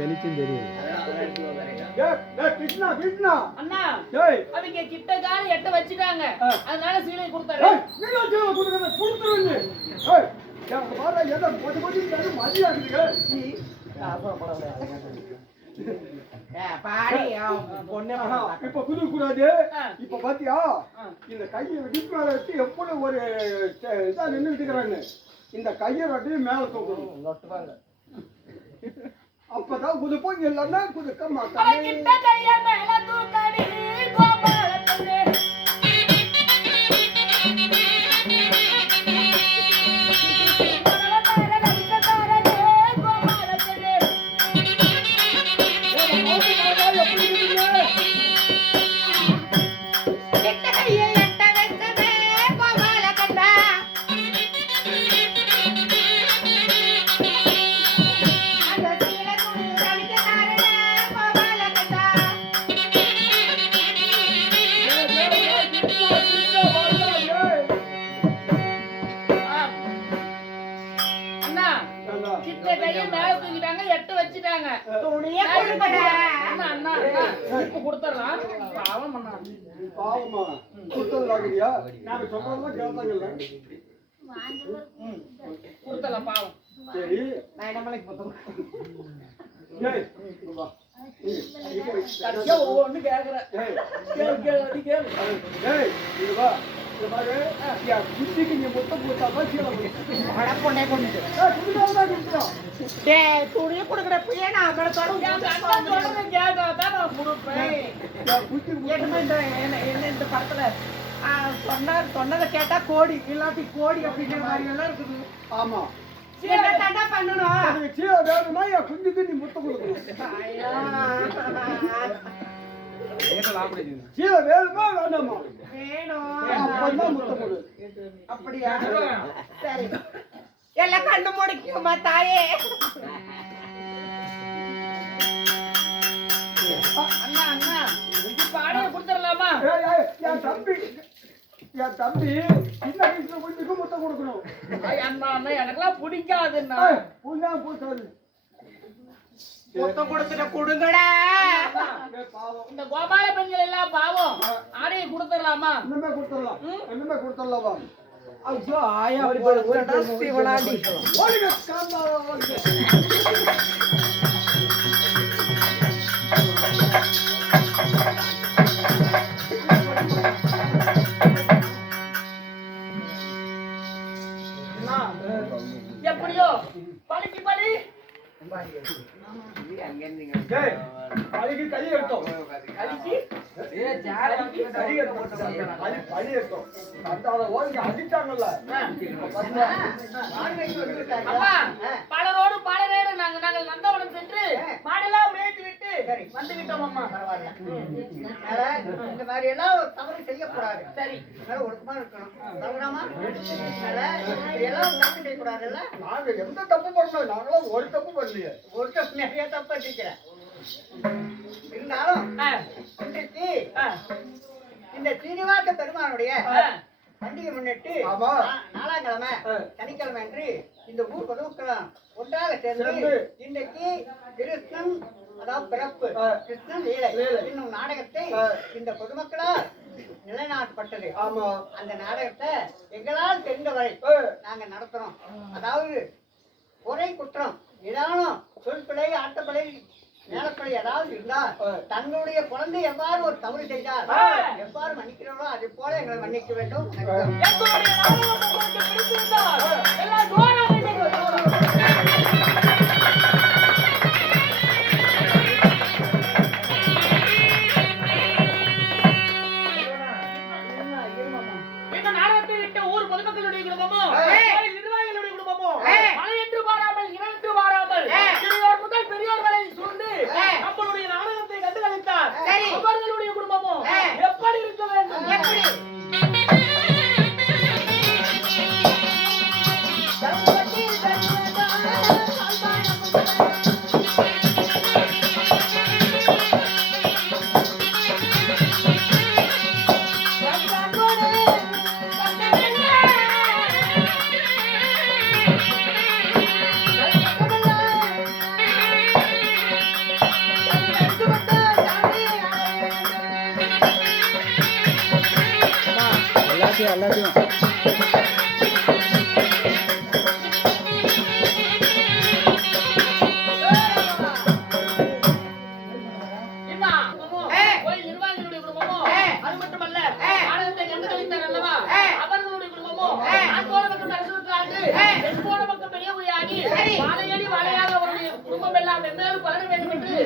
வெளிச்சம் தெரியும். அவங்க கிட்ட கால எட்ட வச்சுட்டாங்க, அதனால சீலை கொடுத்தாரு. இப்ப குது கூடாது. இப்ப பாத்தியா இந்த கையை மேல வச்சு எப்படி ஒரு இதா நின்று இருக்கிறாங்க. இந்த கையை வட்டி மேல தூக்கணும். அப்பதான் குதுப்போம், இல்லன்னா குதுக்க மாட்டாங்க. பாவமா கொடுத்தா நாங்க சொல்றதெல்லாம் கேட்டாங்கல்ல. கொடுத்தலாம் பாவம். சரி ஒவ்வொன்னு கேக்குறேன். புத்திக்கு நீ மொத்தம் கொடுத்தாதான் துணியை கொடுக்குறப்பயே நான் என்ன இந்த படத்துல சொன்னதை கேட்டா கோடி இல்லாட்டி கோடி அப்படிங்கிற மாதிரி எல்லாம் இருக்குது. ஆமா பண்ணணும். வேணும்னா என் குஞ்சுக்கு நீ முத்தம் கொடுக்கணும். வேணுமா வேணாமா? வேணும். முத்தம் கொடு. அப்படியா? சரி, எல்லாம் கண்டு முடிக்குமா தாயே? அண்ணா அண்ணா பாடைய கொடுத்துடலாமா? என் தம்பி சின்ன வயசுல கொஞ்சம் முத்தம் கொடுக்கணும். அண்ணா அண்ணா எனக்கெல்லாம் பிடிக்காதுண்ணா. பூசாது முத்தம் கொடுத்துட்ட கொடுங்கடா. இந்த கோபால பெண்கள் எல்லாம் பாவம், ஆடையை கொடுத்துடலாமா? இன்னுமே கொடுத்துடலாமா? ஐயோ ஆயா சிவனாண்டி எப்படியோ பழிக்கு பழி கை எடுத்தோம். அடிச்சாங்கல்ல பலரோடு பாலரோடு நாங்கள் நந்தவனம் சென்று மாடெல்லாம் மேய்த்து விட்டு வந்து விட்டோம். அம்மா இந்த மாதிரி எல்லாம் தவறு செய்யக்கூடாது. சரி, ஒழுக்கமா இருக்கணும். தவறாமா எல்லாம் தப்பு செய்யக்கூடாதுல்ல. நாங்க எந்த தப்பு பண்ணோம்? நாங்களும் ஒரு தப்பு பண்ணலையே. ஒரு தப்பு நிறைய தப்பு அடிக்கிறேன். இருந்தாலும் இன்றைக்கு இந்த சீனிவாச பெருமானுடைய பண்டிகை முன்னிட்டு ஆமா. நாளாங்கிழமை சனிக்கிழமை அன்று இந்த ஊர் பொதுமக்கள் ஒன்றாக சேர்ந்து சேர்ந்து இன்றைக்கு கிருஷ்ணன் அதாவது பிறப்பு கிருஷ்ணன் லீலை என்னும் நாடகத்தை இந்த பொதுமக்களால் நிலைநாட்டப்பட்டது. ஆமா. அந்த நாடகத்தை எங்களால் தெரிந்தவரை நாங்க நடத்துறோம். அதாவது குறை குற்றம் ஏதானும் சொல்பிழை ஆட்டப்பிழை மேலப்பிழை ஏதாவது இருந்தால் தங்களுடைய குழந்தை எவ்வாறு ஒரு தவறு செய்தால் எவ்வாறு மன்னிக்கிறோமோ அதே போல எங்களை மன்னிக்க வேண்டும். எங்களுடைய நாடகம் உங்களுக்கு பிடித்திருந்தால் எல்லாம் ஜோராக இந்த நாடகத்தை விட்ட ஊர் பொதுமக்களுடைய குடும்பமும் கோயில் நிர்வாகிகளுடைய குடும்பமும் மழை என்று பாராமல் இரவு என்று பாராமல் சிறியோர் முதல் பெரியோர் வரை சூழ்ந்து நம்மளுடைய நாடகத்தை கண்டுகளித்தார். அவர்களுடைய குடும்பமும் எப்படி இருக்க வேண்டும்? எப்படி எல்லாத்தையும் கோயில் நிர்வாகிகளுடைய குடும்பமும் அது மட்டுமல்ல நாடகத்தை கண்டுகளித்தார் அல்லவா அவர்களுடைய குடும்பமும் அன்போட பக்கம் அரசுக்காண்டு தென்போட பக்கம் பெரிய உரியாகி வாழையடி வாழையாக அவருடைய குடும்பம் எல்லாம் வெவ்வேறு பலர வேண்டும் என்று